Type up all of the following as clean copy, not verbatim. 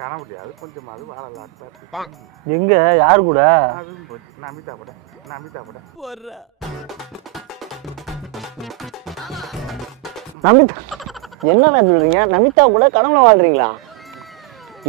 காண முடியாது கொஞ்சமாவது வாழலாம். எங்க யாரு கூட? அதுவும் போச்சு. நமிதா கூட நமிதா என்ன சொல்றீங்க? நமிதா கூட கனவுல வாழ்றீங்களா?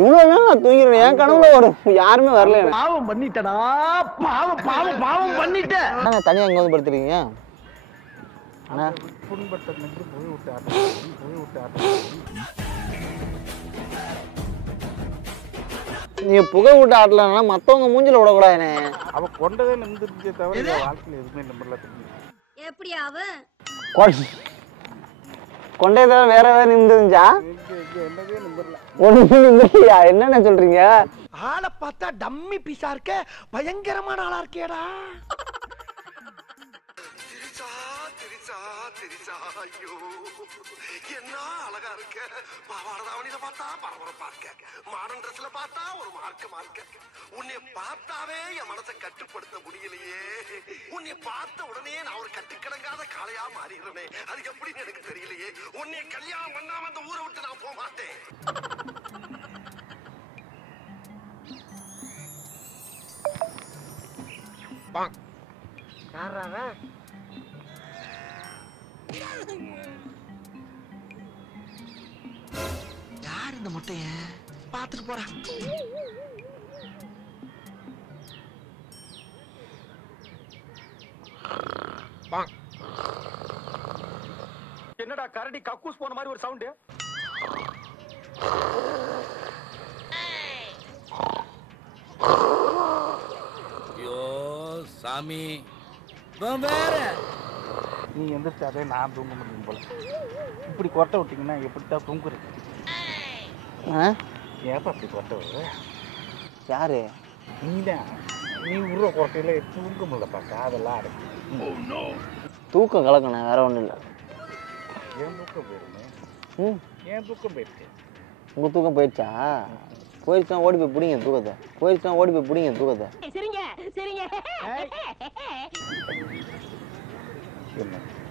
இவ்வளவு நாள் நான் தூங்கிடுவேன், என் கனவுல ஒரு யாருமே வரல. பாவம் பண்ணிட்டடா, பாவம் பண்ணிட்டேன். தனியா எங்க வந்து படுத்துறீங்க? புண்பட்ட நின்று போய் விட்டார். நீங்க புகை விட்டு ஆட்டலன்னா மத்தவங்க மூஞ்சில விடக்கூடாதுனே. அவ கொண்டதே நிமிர்ந்துருச்சே தவிர வாழ்க்கையில் எதுவுமே நிமிரல. எப்படி அவ கொண்டே தவிர வேற ஏதாவது நிமிர்ந்துருந்துச்சா? என்னவே நிமிரல. ஒண்ணு நிமிரலையா? என்னென்ன சொல்றீங்க? ஆளை பார்த்தா டம்மி பீஸா இருக்க, பயங்கரமான ஆளா இருக்கேடா. ஐயோ என்ன அழகா இருக்க. பாவாடை தாவணியில பார்த்தா பரபரப்பா இருக்க, மாடர்ன் ட்ரெஸ்ல பார்த்தா ஒரு மார்க்க. உன்னை பார்த்தாவே என் மனசை கட்டுப்படுத்த முடியலையே. உன்னை பார்த்த உடனே நான் ஒரு கட்டுக்கிடங்காத காளையா மாறிடுறேனே, அது எப்படின்னு எனக்கு தெரியலையே. உன்னை கல்யாணம் பண்ணாம அந்த ஊரை விட்டு நான் போக மாட்டேன். யார் இந்த முட்டைய பாத்துட்டு போறா? என்னடா கரடி கக்கூஸ் போன மாதிரி ஒரு சவுண்ட்? ஐயோ சாமி, வேற நீ எந்திரிச்சாதே நான் தூங்க முடியும் போல. இப்படி கொட்டை விட்டீங்கன்னா எப்படித்தான் தூங்குறது? ஏப்பா அப்படி கொட்டை விடுற? யாரு? நீதான். நீ விடுற கொட்டையில தூங்க முடியலப்பா, காதெல்லாம் அடைக்கும். தூக்கம் கலக்கணும், வேற ஒண்ணும் இல்லை. ஏன் தூக்கம் போயிருமே? ஏன் தூக்கம் போயிருக்கு? உங்க தூக்கம் போயிடுச்சா? போயிடுச்சுன்னா ஓடி போய் பிடிங்க தூக்கத்தை.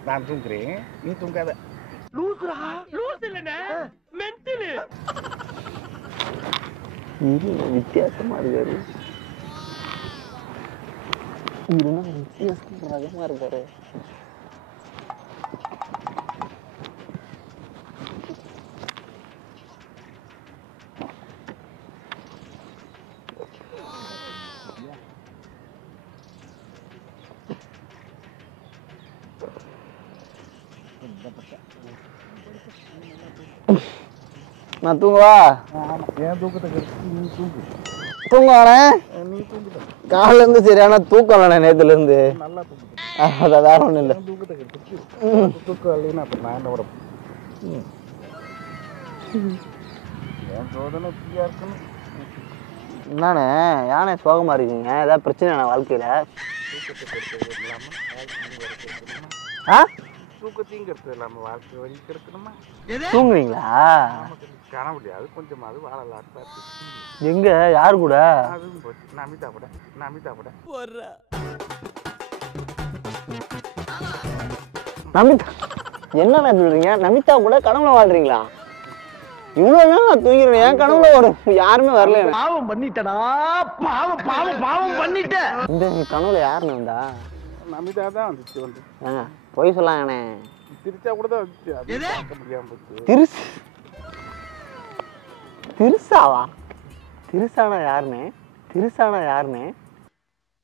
நான் தூங்குறேன், நீ தூங்காத. வித்தியாசமா இருக்காரு. வித்தியாசமா இருக்காரு. நான் தூங்குவா? ஏன் தூக்கத்தை நீ தூங்கு. தூங்குவானே? நீ தூங்குத. காலைல இருந்து சரியான தூக்கம் இல்லைண்ணே, நேத்துல இருந்து. நல்லா தூங்குது. அதான் வேற ஒண்ணும் இல்லை. தூக்கத்தை தூக்கம் இல்லைன்னா அப்ப நான் என்ன விட என் சோதனை ஃப்ரீயா இருக்கணும். என்னண்ணே யானே சோகமா இருக்கீங்க? ஏதாவது பிரச்சனை வாழ்க்கையில? தூக்கத்தையும் கெடுத்து இல்லாம வாழ்க்கை வழி கெடுக்கணுமா? தூங்குறீங்களா? காண முடியாது கொஞ்சமாவது வாழலாம். எங்க யாரு கூட? அதுவும் போச்சு. நமிதா கூட நமிதா என்ன சொல்றீங்க? நமிதா கூட கனவுல வாழ்றீங்களா? இவ்வளவு நாள் நான் தூங்கிடுவேன், என் கனவுல ஒரு யாருமே வரல. பாவம் பண்ணிட்டடா, பாவம் பண்ணிட்டேன். இந்த கனவுல யாருன்னு வந்தா? நமிதா தான் வந்துச்சு. போய் சொல்லாங்கண்ணே. திருச்சா கூட தான் வந்துச்சு. அது பார்க்க முடியாம போச்சு. திருசாவா? திருசானா யாருன்னு?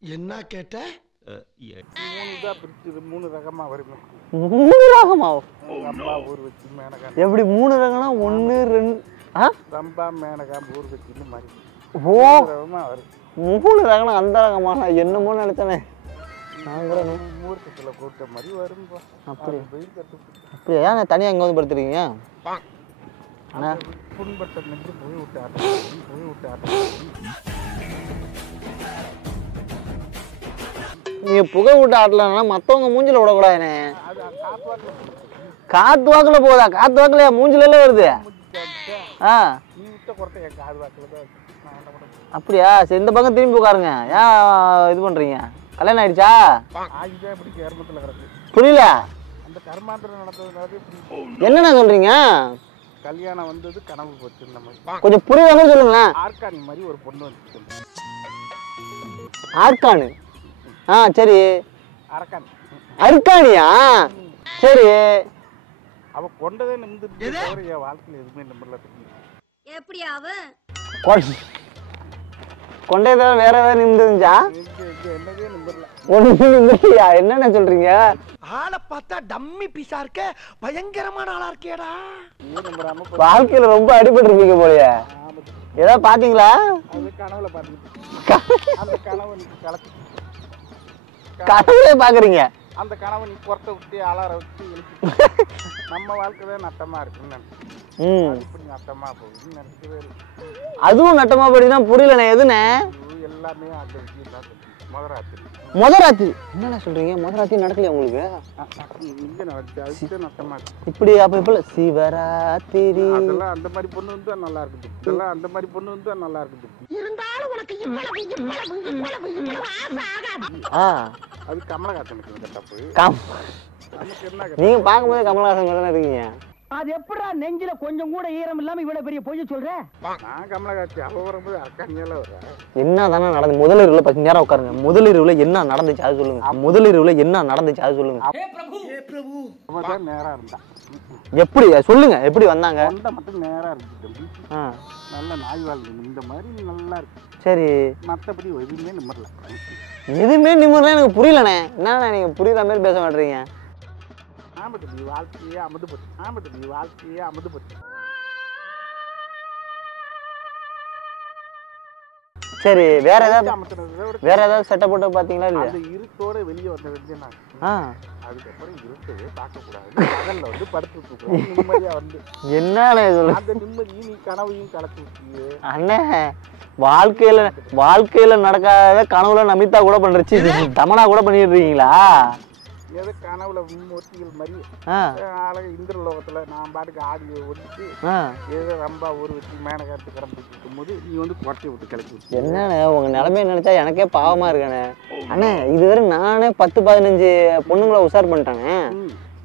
என்ன கேட்ட? 3 தான் பிரிச்சு 3 ரகமா வருமே. 3 ரகமா? ரம்பா ஊர் வச்சு மேனகா. எப்படி 3 ரகம்னா? 1 2 ரம்பா மேனகா ஊர் வச்சுன்னு மாதிரி. ஓ ரகமா வரும். 3 ரகம்னா அந்த ரகமா? என்னமோ நினைச்சேனே. நான் கூட மூர்க்கத்துல கூட்ட மாதிரி வரும். அப்படியா? நான் தனியா எங்க வந்து படுத்துறீங்க? புண்பட்ட நின்று போய் விட்டார். நீங்க புகை விட்டு ஆட்டலன்னா மத்தவங்க மூஞ்சில விடக்கூடாதுனே. காத்து வாக்குல போதா? காத்து வாக்குல மூஞ்சில எல்லாம் வருது. அப்படியா? சரி இந்த பக்கம் திரும்பி உட்காருங்க. ஏன் இது பண்றீங்க? கல்யாணம் ஆயிடுச்சா? புரியல. என்னண்ணா சொல்றீங்க? கல்யாணம் வந்தது கனவு போச்சு இந்த மாதிரி. கொஞ்சம் புரியாம சொல்லுங்களேன். ஆர்கானி மாதிரி ஒரு பொண்ணு வந்து ஆர்கானு. சரி. அரக்கானி. அர்கானியா? சரி. அவ கொண்டதே நிமிர்ந்துட்டு தவிர என் வாழ்க்கையில் எதுவுமே நிமிரல. எப்படி அவ கொண்டே தவிர வேற ஏதாவது நிமிர்ந்துச்சா? என்னதே நிமிரல. ஒண்ணு நிமிர்லையா? என்னென்ன சொல்றீங்க? ஆளை பார்த்தா டம்மி பீஸா இருக்க, பயங்கரமான ஆளா இருக்கேடா. வாழ்க்கையில ரொம்ப அடிபட்டு இருப்பீங்க போலயே. ஏதாவது பாத்தீங்களா? அது கனவுல பாத்துக்கிட்டு அந்த கனவை நீ கலக்கு. கனவுலே பாக்குறீங்க? அந்த கனவை நீ புறத்த விட்டு அலார வச்சு எழுப்பி நம்ம வாழ்க்கை தான் நட்டமா இருக்குன்னு இப்படி நட்டமா போகுதுன்னு நினைக்கவே இல்லை. அதுவும் நட்டமா போயிடுச்சுன்னா புரியலண்ணே. எதுண்ணே? எல்லாமே அந்த விஷயம் தான். மகராத்திரி. முதராத்திரி என்னண்ணா சொல்றீங்க? முதராத்திரி நடக்கலையா உங்களுக்கு? இங்க நடக்குது. அதுக்கு நட்டமா இருக்கு. இப்படி அப்ப இப்ப சிவராத்திரி அதெல்லாம் அந்த மாதிரி பொண்ணு வந்து நல்லா இருக்குது. இதெல்லாம் அந்த மாதிரி பொண்ணு வந்து நல்லா இருக்குது. இருந்தாலும் உனக்கு அது கமலஹாசனுக்கு தப்பு. நீங்க பாக்கும்போது கமலஹாசன் தானே இருக்கீங்க. அது எப்படா நெஞ்சில கொஞ்சம் கூட ஈரம் இல்லாம இவ்வளவு பெரிய பொய்ய சொல்ற? நான் கமலஹாசன் அவ வரும்போது அக்கானியால வர. என்ன தானே நடந்து முதலிரவுல 10 நேரம் உட்காருங்க. முதலிரவுல என்ன நடந்துச்சு அது சொல்லுங்க. முதலிரவுல என்ன நடந்துச்சு அது சொல்லுங்க. அவதான் நேரா இருந்தா. எப்படி சொல்லுங்க? எப்படி வந்தாங்க? கொண்ட மட்டும் நேரா இருக்கு தம்பி. நல்ல நாய் வாழ்க்கை இந்த மாதிரி நல்லா இருக்கு. சரி. மற்றபடி எதுவுமே நிம்மறல. எதுவுமே நிம்மறல. எனக்கு புரியலண்ணே. என்னண்ணா நீங்க புரியுற மாதிரி பேச மாட்டீங்க? ஆமட்டு நீ வாழ்க்கையே அமுது போச்சு. ஆமட்டு நீ வாழ்க்கையே அமுது போச்சு. சரி. வேற ஏதாவது செட்டப் போட்டு பாத்தீங்களா இல்லையா? அந்த இருட்டோட வெளியே வந்த நான் அதுக்கப்புறம் இருட்டவே பார்க்கக்கூடாது. பகல்ல வந்து படுத்து நிம்மதியா வந்து என்ன அந்த நிம்மதியும் நீ கனவையும் கலந்து விட்டியே. அண்ணே வாழ்க்கையில நடக்காத கனவுல நமிதா கூட பண்றச்சு தமனா கூட பண்ணிடுறீங்களா? ஏதோ கனவுல மும்மூர்த்திகள் மாதிரி அழகு இந்திரலோகத்துல நான் பாட்டுக்கு ஆடியோ ஒடிச்சு ஏதோ ரொம்ப ஒரு வச்சு மேனகாட்டு கிளம்பிட்டு இருக்கும்போது நீ வந்து குறைச்சி விட்டு கிளப்பி. என்னண்ணே உங்க நிலைமையை நினைச்சா எனக்கே பாவமா இருக்கானே. அண்ணே இதுவரை நானே 10-15 பொண்ணுங்களை உஷார் பண்ணிட்டானே.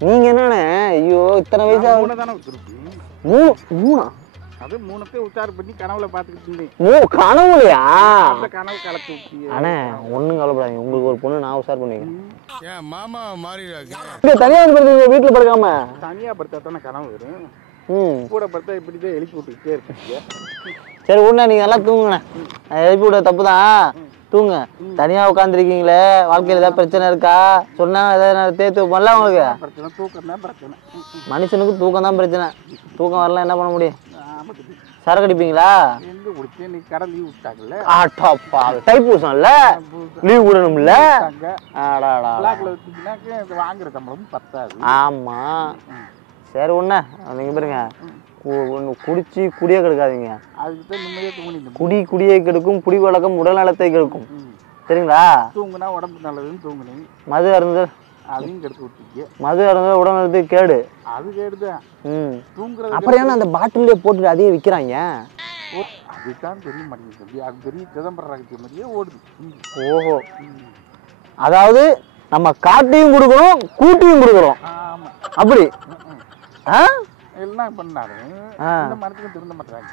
நீங்க என்னண்ணே ஐயோ இத்தனை வயசா? தானே திருப்பி மூணா? அது மூணுத்தையும் உச்சார் பண்ணி கனவுல பாத்துக்கிட்டு இருந்தேன். கனவுலையா? அந்த கனவு கலக்கு விட்டியே. அண்ணே ஒண்ணும் கவலைப்படாதீங்க. உங்களுக்கு ஒரு பொண்ணு நான் உஷார் பண்ணுவீங்க. மாமா மாறி தனியா படுத்துங்க. வீட்டுல படுக்காம தனியா படுத்தா தானே கனவு வரும். கூட படுத்தா இப்படிதான் எழுப்பி விட்டுக்கிட்டே இருப்பீங்க. சரி ஒண்ணா நீங்க நல்லா தூங்குண்ணே. எழுப்பி விட தப்புதான். தூங்க. தனியா உட்காந்துருக்கீங்களே. வாழ்க்கையில ஏதாவது பிரச்சனை இருக்கா? சொன்னா ஏதாவது தேர்த்து வைப்போம்ல உங்களுக்கு. பிரச்சனை தூக்கம் தான் பிரச்சனை. மனுஷனுக்கு தூக்கம் தான் பிரச்சனை. தூக்கம் வரலாம் என்ன பண்ண முடியும்? சரக்கு அடிப்பீங்களா? எங்க குடிச்சு நீ கடை லீவ் விட்டாங்கல்ல. ஆட்டாப்பா தைப்பூசம்ல லீவ் விடணும்ல. வாங்குற சம்பளம் பத்தாது. ஆமா. சரி ஒண்ணு நீங்க பாருங்க. குடிச்சு குடியே கெடுக்காதீங்க. அதுக்குதான் நிம்மதியா தூங்குனீங்க. குடியை கெடுக்கும். குடி வழக்கம் உடல் நலத்தை கெடுக்கும். சரிங்களா? தூங்குனா உடம்பு நல்லதுன்னு தூங்குனீங்க. மது அருந்து அதையும் கெடுத்து விட்டீங்க. மது அருந்து உடல் நலத்துக்கு கேடு. அது கேடுதான். தூங்குறது அப்புறம் ஏன்னா அந்த பாட்டிலே போட்டுட்டு அதையே விற்கிறாங்க. அதுதான் தெரிய மாட்டேங்குது. அது பெரிய சிதம்பரம் ரகசிய மாதிரியே ஓடுது. ஓஹோ. அதாவது நம்ம காட்டியும் கொடுக்குறோம் கூட்டியும் கொடுக்குறோம். அப்படி எல்லாம் பண்ணாரு. இந்த மரத்துக்கு திருந்த மாட்டாங்க.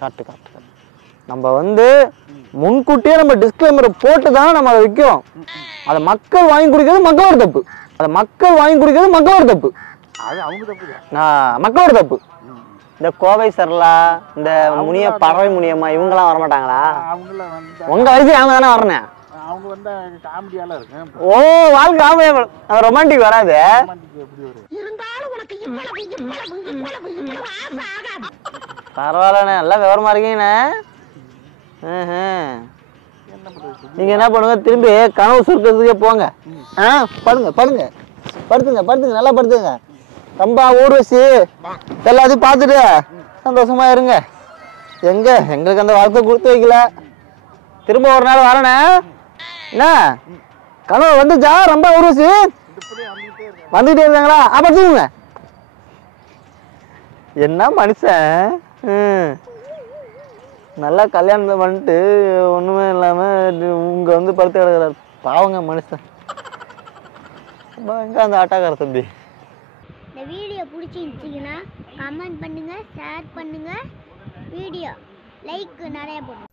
காட்டு காட்டு நம்ம வந்து முன்கூட்டியே நம்ம டிஸ்க்ளைமரை போட்டு தான் நம்ம அதை விற்கிறோம். அதை மக்கள் வாங்கி குடிக்கிறது மக்களோட தப்பு. அதை மக்கள் வாங்கி குடிக்கிறது மக்களோட தப்பு. அது அவங்க தப்பு. மக்களோட தப்பு. இந்த கோவை சரலா இந்த பறவை முனியம்மா இவங்கெல்லாம் வரமாட்டாங்களா? உங்க வயசு அவங்க தானே வரணும். அவங்க வந்து காமெடியால இருக்கு. ஓ வாழ்க்கை காமெடியா. அது ரொமான்டிக் வராது. பரவாயில்லண்ணே நல்லா விவரமா இருக்கீங்கண்ணே. நீங்க என்ன பண்ணுங்க திரும்பி கனவு சுருக்கிறதுக்கே போங்க. படுங்க படுங்க படுத்துங்க படுத்துங்க நல்லா படுத்துங்க. ரொம்ப ஊர்வசி எல்லாத்தையும் பார்த்துட்டு சந்தோஷமா இருங்க. எங்களுக்கு அந்த வாழ்க்கை கொடுத்து வைக்கல. திரும்ப ஒரு நாள் வரணே. என்ன கனவு வந்துச்சா? ரொம்ப ஊர்வசி வந்துகிட்டே இருக்காங்களா? அப்ப தூங்குங்க. என்ன மனுஷன் நல்லா கல்யாணத்தை பண்ணிட்டு ஒண்ணுமே இல்லாம உங்க வந்து படுத்து கிடக்குறாரு. பாவங்க மனுஷன். எங்க அந்த ஆட்டாக்கார தம்பி. இந்த வீடியோ பிடிச்சிருந்துச்சிங்கன்னா கமெண்ட் பண்ணுங்க, ஷேர் பண்ணுங்க, வீடியோ லைக் நிறைய போடுங்க.